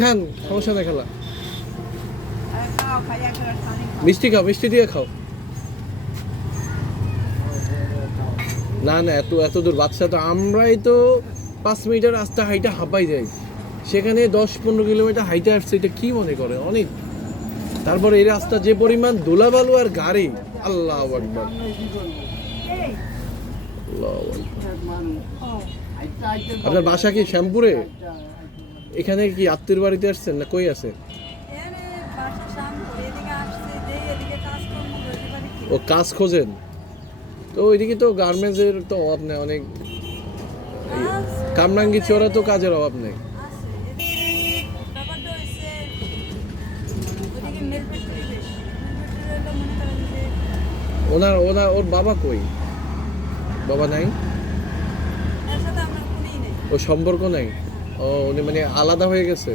খান, সমস্যা নেই খালা। মিষ্টি খাও, মিষ্টি দিয়ে খাও। না না, এত দূর বাচ্চা তো, আমরাই তো 5 মিনিটের রাস্তা হাইটা হাঁপাই যাই, সেখানে 10-15 কিলোমিটার হাইটে আসছে, এটা কি মনে করে অনেক। তারপরে এই রাস্তা যে পরিমাণ ধুলাবালু আর গাড়ি, আল্লাহু আকবার, আল্লাহু আকবার। আপনার বাসা কি শ্যামপুরে? এখানে কি আত্মীয় বাড়িতে আসছেন না কই আছে? ও কাজ খোঁজেন তো, ওইদিকে তো গার্মেন্টসের তো অভাব নেই, অনেক কামরাঙ্গি চোরা তো কাজের অভাব নেই। ওর বাবা কই? বাবা নাই, ও সম্পর্ক নাই। ও উনি মানে আলাদা হয়ে গেছে,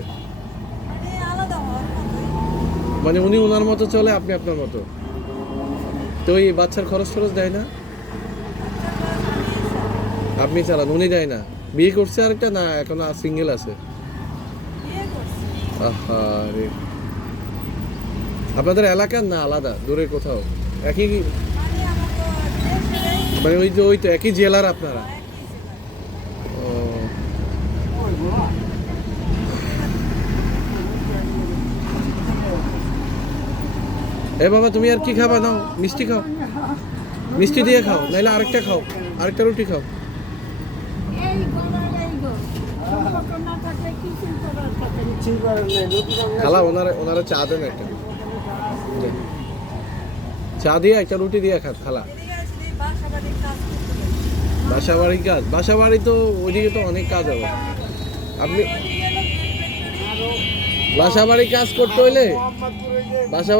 মানে উনি ওনার মতো চলে, আপনি আপনার মতো। তো এই বাচ্চার খরচ দেয় না? আপনি চালান, উনি দেয় না? বিয়ে করছে আরেকটা না এখনো সিঙ্গেল আছে? আহারে, আপনাদের এলাকার না আলাদা দূরে কোথাও? একই মানে ওই তো একই জেলার আপনারা? ও, এ বাবা তুমি আর কি খাবা? নাও মিষ্টি খাও, মিষ্টি দিয়ে খাও, নাইলে আরেকটা খাও, আরেকটা রুটি খাও। খালা ওনারা চা দেন একটা, চা দিয়ে একটা রুটি দিয়ে খান খালা। বাসা বাড়ি তো ওইদিকে তো অনেক কাজ হবে। আপনি বাসা বাড়ি কাজ করতে হইলে, বাসা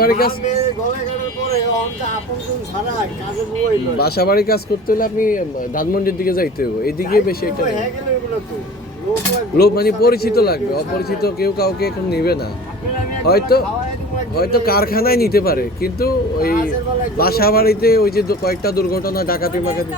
বাড়ি কাজ করতে হলে আপনি ধানমন্ডির দিকে যাইতে হবে, এইদিকে বেশি একটা লোক মানে পরিচিত লাগবে, অপরিচিত কেউ কাউকে এখন নিবে না। হয়তো কারখানায় নিতে পারে, কিন্তু ওই বাসা বাড়িতে ওই যে কয়েকটা দুর্ঘটনা, ডাকাতি মাকাতি